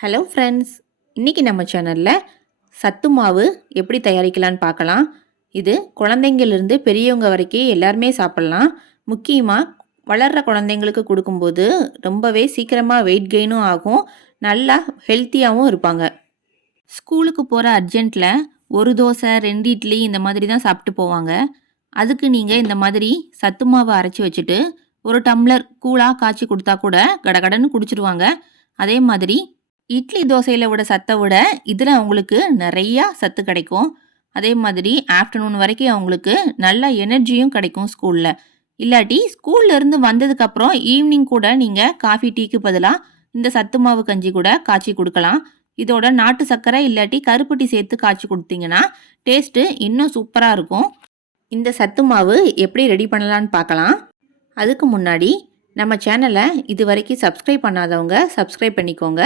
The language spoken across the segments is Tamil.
ஹலோ ஃப்ரெண்ட்ஸ், இன்றைக்கி நம்ம சேனலில் சத்து மாவு எப்படி தயாரிக்கலான்னு பார்க்கலாம். இது குழந்தைங்கள்லேருந்து பெரியவங்க வரைக்கும் எல்லாருமே சாப்பிட்லாம். முக்கியமாக வளர்கிற குழந்தைங்களுக்கு கொடுக்கும்போது ரொம்பவே சீக்கிரமாக வெயிட் கெயினும் ஆகும், நல்லா ஹெல்த்தியாகவும் இருப்பாங்க. ஸ்கூலுக்கு போகிற அர்ஜெண்ட்டில் ஒரு தோசை 2 இட்லி இந்த மாதிரி தான் சாப்பிட்டு போவாங்க. அதுக்கு நீங்கள் இந்த மாதிரி சத்து மாவு அரைச்சி வச்சுட்டு ஒரு டம்ளர் கூழாக காய்ச்சி கொடுத்தா கூட கடகடன்னு குடிச்சிடுவாங்க. அதே மாதிரி இட்லி தோசையில் விட சத்தை விட இதில் அவங்களுக்கு நிறையா சத்து கிடைக்கும். அதே மாதிரி ஆஃப்டர்நூன் வரைக்கும் அவங்களுக்கு நல்ல எனர்ஜியும் கிடைக்கும் ஸ்கூலில். இல்லாட்டி ஸ்கூல்லேருந்து வந்ததுக்கப்புறம் ஈவினிங் கூட நீங்கள் காஃபி டீக்கு பதிலாக இந்த சத்து மாவு கஞ்சி கூட காய்ச்சி கொடுக்கலாம். இதோட நாட்டு சர்க்கரை இல்லாட்டி கருப்பு டீ சேர்த்து காய்ச்சி கொடுத்தீங்கன்னா டேஸ்ட்டு இன்னும் சூப்பராக இருக்கும். இந்த சத்து மாவு எப்படி ரெடி பண்ணலான்னு பார்க்கலாம். அதுக்கு முன்னாடி நம்ம சேனலை இது வரைக்கும் சப்ஸ்கிரைப் பண்ணாதவங்க சப்ஸ்கிரைப் பண்ணிக்கோங்க.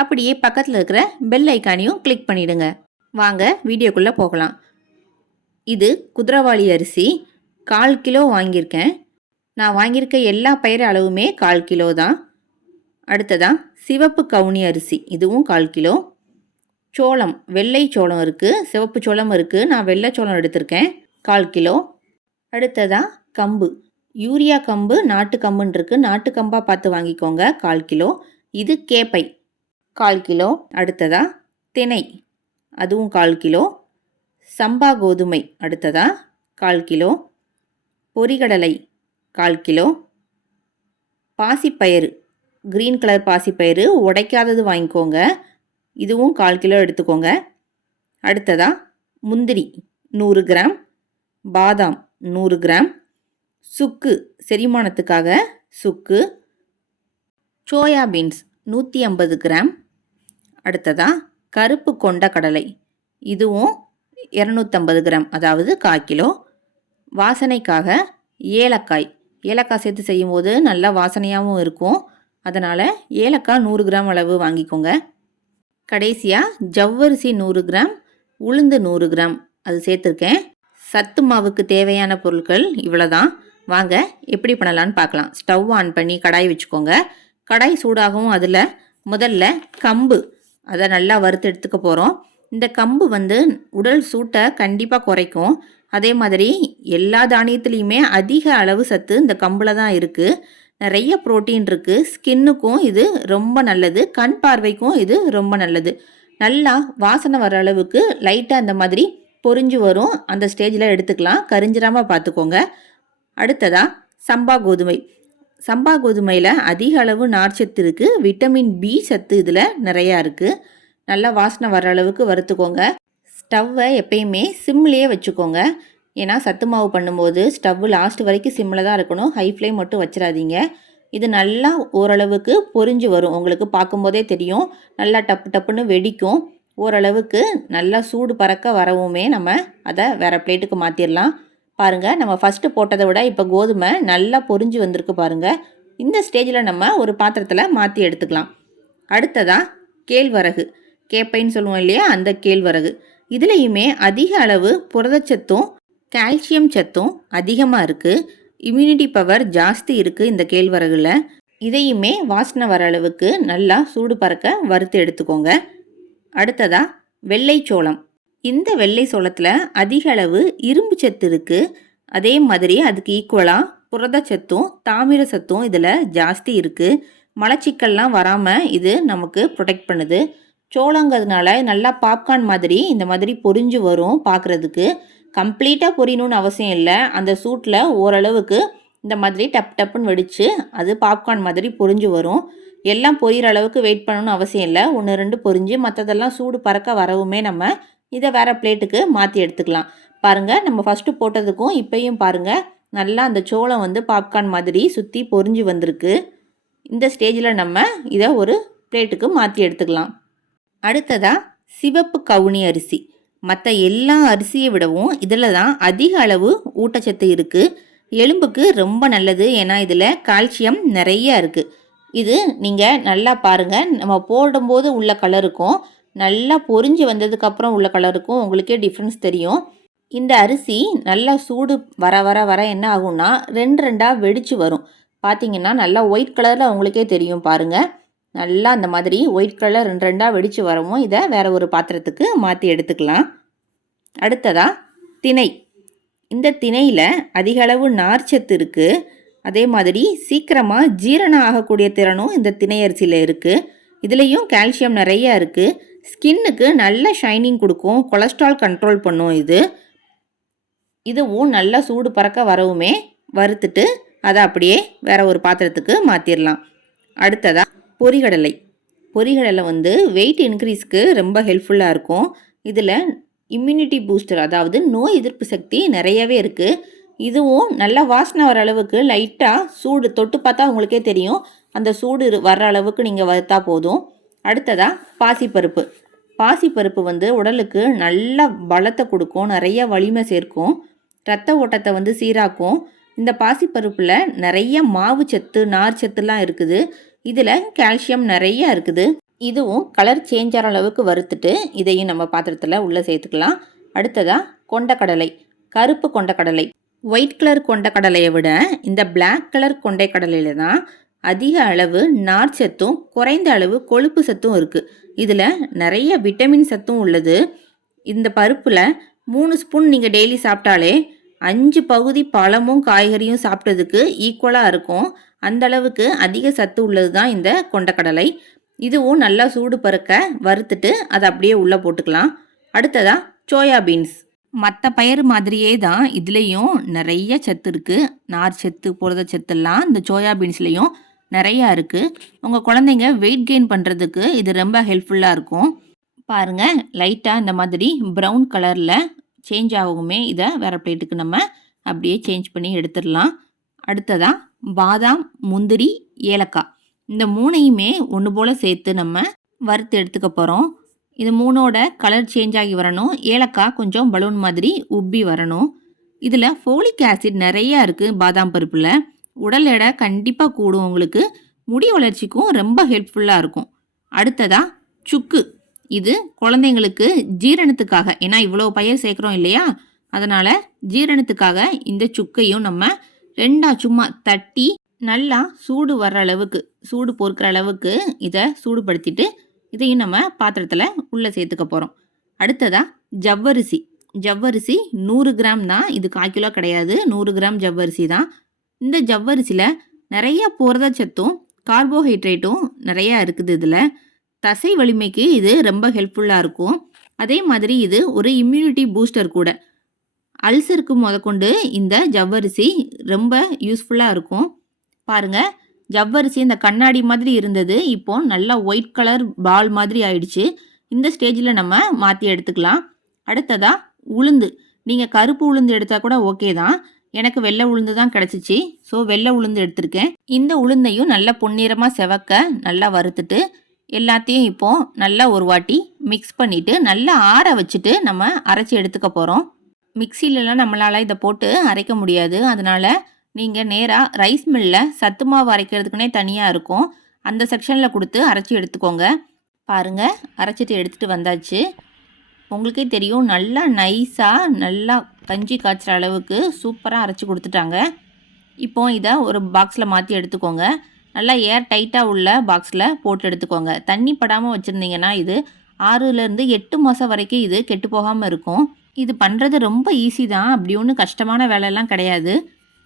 அப்படியே பக்கத்தில் இருக்கிற பெல் ஐக்கானையும் கிளிக் பண்ணிவிடுங்க. வாங்க வீடியோக்குள்ளே போகலாம். இது குதிரைவாளி அரிசி 1/4 கிலோ வாங்கியிருக்கேன். நான் வாங்கியிருக்க எல்லா பயிர் அளவுமே 1/4 கிலோ தான். அடுத்ததான் சிவப்பு கவுனி அரிசி, இதுவும் 1/4 கிலோ. சோளம், வெள்ளை சோளம் இருக்குது, சிவப்பு சோளம் இருக்குது, நான் வெள்ளை சோளம் எடுத்திருக்கேன், 1/4 கிலோ. அடுத்ததான் கம்பு, யூரியா கம்பு நாட்டு கம்புன்னு இருக்குது, நாட்டு கம்பாக பார்த்து வாங்கிக்கோங்க, 1/4 கிலோ. இது கேப்பை, 1/4 கிலோ. அடுத்ததா தினை, அதுவும் 1/4 கிலோ. சம்பா கோதுமை அடுத்ததா 1/4 கிலோ. பொரிகடலை 1/4 கிலோ. பாசிப்பயிறு, க்ரீன் கலர் பாசிப்பயிறு உடைக்காதது வாங்கிக்கோங்க, இதுவும் 1/4 கிலோ எடுத்துக்கோங்க. அடுத்ததா முந்திரி 100 கிராம், பாதாம் 100 கிராம், சுக்கு செரிமானத்துக்காக சுக்கு, சோயா பீன்ஸ் 150 கிராம். அடுத்ததா கருப்பு கொண்ட கடலை, இதுவும் 250 கிராம், அதாவது 1/4 கிலோ. வாசனைக்காக ஏலக்காய், ஏலக்காய் சேர்த்து செய்யும்போது நல்லா வாசனையாகவும் இருக்கும், அதனால் ஏலக்காய் 100 கிராம் அளவு வாங்கிக்கோங்க. கடைசியாக ஜவ்வரிசி 100 கிராம், உளுந்து 100 கிராம் அது சேர்த்துருக்கேன். சத்து மாவுக்கு தேவையான பொருட்கள் இவ்வளோதான். வாங்க எப்படி பண்ணலான்னு பார்க்கலாம். ஸ்டவ் ஆன் பண்ணி கடாய் வச்சுக்கோங்க. கடாய் சூடாகவும் அதில் முதல்ல கம்பு, அதை நல்லா வறுத்து எடுத்துக்க போகிறோம். இந்த கம்பு உடல் சூட்டை கண்டிப்பாக குறைக்கும். அதே மாதிரி எல்லா தானியத்துலேயுமே அதிக அளவு சத்து இந்த கம்பில் தான் இருக்குது. நிறைய புரோட்டீன் இருக்குது. ஸ்கின்னுக்கும் இது ரொம்ப நல்லது, கண் பார்வைக்கும் இது ரொம்ப நல்லது. நல்லா வாசனை வர அளவுக்கு லைட்டாக அந்த மாதிரி பொரிஞ்சு வரும், அந்த ஸ்டேஜில் எடுத்துக்கலாம், கரிஞ்சிராமல் பார்த்துக்கோங்க. அடுத்ததாக சம்பா கோதுமை, சம்பா கோதுமையில் அதிக அளவு நார்ச்சத்து இருக்குது, விட்டமின் பி சத்து இதில் நிறையா இருக்குது. நல்லா வாசனை வர அளவுக்கு வறுத்துக்கோங்க. ஸ்டவ்வை எப்பயுமே சிம்லேயே வச்சுக்கோங்க, ஏன்னா சத்து மாவு பண்ணும்போது ஸ்டவ் லாஸ்ட் வரைக்கும் சிம்மில் தான் இருக்கணும், ஹை ஃப்ளேம் மட்டும் வச்சிடாதீங்க. இது நல்லா ஓரளவுக்கு பொரிஞ்சு வரும், உங்களுக்கு பார்க்கும்போதே தெரியும், நல்லா டப்பு டப்புன்னு வெடிக்கும். ஓரளவுக்கு நல்லா சூடு பறக்க வரவுமே நம்ம அதை வேறு பிளேட்டுக்கு மாற்றிடலாம். பாருங்கள், நம்ம ஃபஸ்ட்டு போட்டதை விட இப்போ கோதுமை நல்லா பொரிஞ்சு வந்திருக்கு பாருங்கள். இந்த ஸ்டேஜில் நம்ம ஒரு பாத்திரத்தில் மாற்றி எடுத்துக்கலாம். அடுத்ததாக கேழ்வரகு, கேப்பைன்னு சொல்லுவோம் இல்லையா, அந்த கேழ்வரகு, இதுலேயுமே அதிக அளவு புரதச்சத்தும் கால்சியம் சத்தும் அதிகமாக இருக்குது. இம்யூனிட்டி பவர் ஜாஸ்தி இருக்குது இந்த கேழ்வரகுல. இதையுமே வாசனை வர அளவுக்கு நல்லா சூடு பறக்க வறுத்து எடுத்துக்கோங்க. அடுத்ததாக வெள்ளை சோளம், இந்த வெள்ளை சோளத்தில் அதிக அளவு இரும்பு சத்து இருக்குது. அதே மாதிரி அதுக்கு ஈக்குவலாக புரதச்சத்தும் தாமிர சத்தும் இதில் ஜாஸ்தி இருக்குது. மலச்சிக்கல்லாம் வராமல் இது நமக்கு ப்ரொடெக்ட் பண்ணுது. சோளங்கிறதுனால நல்லா பாப்கார்ன் மாதிரி இந்த மாதிரி பொரிஞ்சு வரும். பார்க்குறதுக்கு கம்ப்ளீட்டாக பொரியணும்னு அவசியம் இல்லை, அந்த சூட்டில் ஓரளவுக்கு இந்த மாதிரி டப் டப்புன்னு வெடித்து அது பாப்கார்ன் மாதிரி பொரிஞ்சு வரும். எல்லாம் பொரியிற அளவுக்கு வெயிட் பண்ணணும்னு அவசியம் இல்லை, 1-2 பொரிஞ்சு மற்றதெல்லாம் சூடு பறக்க வரவுமே நம்ம இதை வேறு பிளேட்டுக்கு மாற்றி எடுத்துக்கலாம். பாருங்கள், நம்ம ஃபஸ்ட்டு போட்டதுக்கும் இப்போயும் பாருங்கள், நல்லா அந்த சோளம் பாப்கார்ன் மாதிரி சுற்றி பொரிஞ்சு வந்திருக்கு. இந்த ஸ்டேஜில் நம்ம இதை ஒரு பிளேட்டுக்கு மாற்றி எடுத்துக்கலாம். அடுத்ததாக சிவப்பு கவுனி அரிசி, மற்ற எல்லா அரிசியை விடவும் இதில் தான் அதிக அளவு ஊட்டச்சத்து இருக்குது. எலும்புக்கு ரொம்ப நல்லது, ஏன்னா இதில் கால்சியம் நிறைய இருக்குது. இது நீங்கள் நல்லா பாருங்கள், நம்ம போடும்போது உள்ள கலருக்கும் நல்லா பொரிஞ்சு வந்ததுக்கப்புறம் உள்ள கலருக்கும் உங்களுக்கே டிஃப்ரென்ஸ் தெரியும். இந்த அரிசி நல்லா சூடு வர வர வர என்ன ஆகும்னா 2 2ஆக வெடித்து வரும். பார்த்திங்கன்னா நல்லா ஒயிட் கலரில் உங்களுக்கே தெரியும் பாருங்கள். நல்லா அந்த மாதிரி ஒயிட் கலர் ரெண்டு ரெண்டாக வெடித்து வரவும் இதை வேறு ஒரு பாத்திரத்துக்கு மாற்றி எடுத்துக்கலாம். அடுத்ததாக திணை. இந்த திணையில் அதிக அளவு நார்ச்சத்து இருக்குது. அதே மாதிரி சீக்கிரமாக ஜீரணம் ஆகக்கூடிய திறனும் இந்த திணை அரிசியில் இருக்குது. இதுலேயும் கால்சியம் நிறையா இருக்குது. ஸ்கின்னுக்கு நல்ல ஷைனிங் கொடுக்கும், கொலஸ்ட்ரால் கண்ட்ரோல் பண்ணும். இதுவும் நல்லா சூடு பறக்க வரவுமே வறுத்துட்டு அதை அப்படியே வேறு ஒரு பாத்திரத்துக்கு மாற்றிடலாம். அடுத்ததாக பொரிகடலை. பொரிகடலை வெயிட் இன்க்ரீஸ்க்கு ரொம்ப ஹெல்ப்ஃபுல்லாக இருக்கும். இதில் இம்யூனிட்டி பூஸ்டர், அதாவது நோய் எதிர்ப்பு சக்தி நிறையவே இருக்குது. இதுவும் நல்ல வாசனை வர அளவுக்கு லைட்டாக சூடு தொட்டு பார்த்தா உங்களுக்கே தெரியும். அந்த சூடு வர்ற அளவுக்கு நீங்கள் வறுத்தா போதும். அடுத்ததாக பாசிப்பருப்பு. பாசிப்பருப்பு உடலுக்கு நல்ல பலத்தை கொடுக்கும், நிறைய வலிமை சேர்க்கும், இரத்த ஓட்டத்தை சீராக்கும். இந்த பாசிப்பருப்பில் நிறைய மாவு சத்து, நார் சத்துலாம் இருக்குது. இதில் கால்சியம் நிறைய இருக்குது. இதுவும் கலர் சேஞ்ச் ஆகிற அளவுக்கு வறுத்துட்டு இதையும் நம்ம பாத்திரத்தில் உள்ளே சேர்த்துக்கலாம். அடுத்ததாக கொண்டக்கடலை. கருப்பு கொண்டக்கடலை. ஒயிட் கலர் கொண்டக்கடலையை விட இந்த பிளாக் கலர் கொண்டைக்கடலையில் தான் அதிக அளவு நார் சத்தும் குறைந்த அளவு கொழுப்பு சத்தும் இருக்குது. இதில் நிறைய விட்டமின் சத்தும் உள்ளது. இந்த பருப்பில் 3 ஸ்பூன் நீங்கள் டெய்லி சாப்பிட்டாலே 5 பகுதி பழமும் காய்கறியும் சாப்பிட்டதுக்கு ஈக்குவலாக இருக்கும். அந்த அளவுக்கு அதிக சத்து உள்ளது தான் இந்த கொண்டக்கடலை. இதுவும் நல்லா சூடு பறக்க வறுத்துட்டு அதை அப்படியே உள்ளே போட்டுக்கலாம். அடுத்ததாக சோயாபீன்ஸ். மற்ற பயிர் மாதிரியே தான் இதுலேயும் நிறைய சத்து இருக்குது. நார் சத்து, புரதச்சத்துலாம் இந்த சோயாபீன்ஸ்லேயும் நிறையா இருக்குது. உங்கள் குழந்தைங்க வெயிட் கெயின் பண்ணுறதுக்கு இது ரொம்ப ஹெல்ப்ஃபுல்லாக இருக்கும். பாருங்கள், லைட்டாக இந்த மாதிரி ப்ரௌன் கலரில் சேஞ்ச் ஆகுமே இதை வேறு பிளேட்டுக்கு நம்ம அப்படியே சேஞ்ச் பண்ணி எடுத்துடலாம். அடுத்ததாக பாதாம், முந்திரி, ஏலக்காய். இந்த 3ஐயுமே ஒன்று போல் சேர்த்து நம்ம வறுத்து எடுத்துக்க போகிறோம். இது 3ஓட கலர் சேஞ்ச் ஆகி வரணும். ஏலக்காய் கொஞ்சம் பலூன் மாதிரி உப்பி வரணும். இதில் ஃபோலிக் ஆசிட் நிறையா இருக்குது பாதாம் பருப்பில். உடல் எடை கண்டிப்பாக கூடும். உங்களுக்கு முடி வளர்ச்சிக்கும் ரொம்ப ஹெல்ப்ஃபுல்லாக இருக்கும். அடுத்ததாக சுக்கு. இது குழந்தைங்களுக்கு ஜீரணத்துக்காக, ஏன்னா இவ்வளோ பயிர் சேர்க்குறோம் இல்லையா, அதனால் ஜீரணத்துக்காக இந்த சுக்கையும் நம்ம ரெண்டாக சும்மா தட்டி நல்லா சூடு வர்ற அளவுக்கு, சூடு பொறுக்கிற அளவுக்கு இதை சூடுபடுத்திட்டு இதையும் நம்ம பாத்திரத்தில் உள்ளே சேர்த்துக்க போகிறோம். அடுத்ததாக ஜவ்வரிசி. ஜவ்வரிசி 100 கிராம் தான், இது 1/4 கிலோ கிடையாது, 100 கிராம் ஜவ்வரிசி தான். இந்த ஜவ்வரிசியில் நிறைய புரதச்சத்தும் கார்போஹைட்ரேட்டும் நிறையா இருக்குது. இதில் தசை வலிமைக்கு இது ரொம்ப ஹெல்ப்ஃபுல்லாக இருக்கும். அதே மாதிரி இது ஒரு இம்யூனிட்டி பூஸ்டர் கூட. அல்சருக்கு முதற்கொண்டு இந்த ஜவ்வரிசி ரொம்ப யூஸ்ஃபுல்லாக இருக்கும். பாருங்கள், ஜவ்வரிசி இந்த கண்ணாடி மாதிரி இருந்தது, இப்போ நல்லா ஒயிட் கலர் பால் மாதிரி ஆயிடுச்சு. இந்த ஸ்டேஜில் நம்ம மாற்றி எடுத்துக்கலாம். அடுத்ததாக உளுந்து. நீங்கள் கருப்பு உளுந்து எடுத்தால் கூட ஓகே தான். எனக்கு வெள்ளை உளுந்து தான் கிடச்சிச்சு, ஸோ வெள்ளை உளுந்து எடுத்திருக்கேன். இந்த உளுந்தையும் நல்லா பொன்னிறமாக செவக்க நல்லா வறுத்துட்டு எல்லாத்தையும் இப்போது நல்லா ஒரு வாட்டி மிக்ஸ் பண்ணிவிட்டு நல்லா ஆற வச்சுட்டு நம்ம அரைச்சி எடுத்துக்க போகிறோம். மிக்சிலலாம் நம்மளால் இதை போட்டு அரைக்க முடியாது. அதனால் நீங்கள் நேராக ரைஸ் மில்லில் சத்து மாவு அரைக்கிறதுக்குனே தனியாக இருக்கும், அந்த செக்ஷனில் கொடுத்து அரைச்சி எடுத்துக்கோங்க. பாருங்கள், அரைச்சிட்டு எடுத்துகிட்டு வந்தாச்சு. உங்களுக்கே தெரியும், நல்லா நைஸாக நல்லா கஞ்சி காய்ச்சுற அளவுக்கு சூப்பராக அரைச்சி கொடுத்துட்டாங்க. இப்போ இதை ஒரு பாக்ஸில் மாற்றி எடுத்துக்கோங்க. நல்லா ஏர் டைட்டாக உள்ள பாக்ஸில் போட்டு எடுத்துக்கோங்க. தண்ணி படாமல் வச்சுருந்தீங்கன்னா இது 6லேருந்து 8 மாதம் வரைக்கும் இது கெட்டு போகாமல் இருக்கும். இது பண்ணுறது ரொம்ப ஈஸி தான், அப்படி ஒன்றும் கஷ்டமான வேலையெல்லாம் கிடையாது.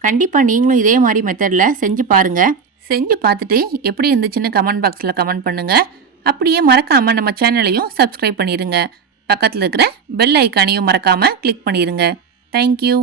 கண்டிப்பாக நீங்களும் இதே மாதிரி மெத்தடில் செஞ்சு பாருங்கள். செஞ்சு பார்த்துட்டு எப்படி இருந்துச்சுன்னு கமெண்ட் பாக்ஸில் கமெண்ட் பண்ணுங்கள். அப்படியே மறக்காமல் நம்ம சேனலையும் சப்ஸ்கிரைப் பண்ணிடுங்க. பக்கத்தில் இருக்கிற பெல் ஐக்கானையும் மறக்காமல் கிளிக் பண்ணிடுங்க. தேங்க்யூ.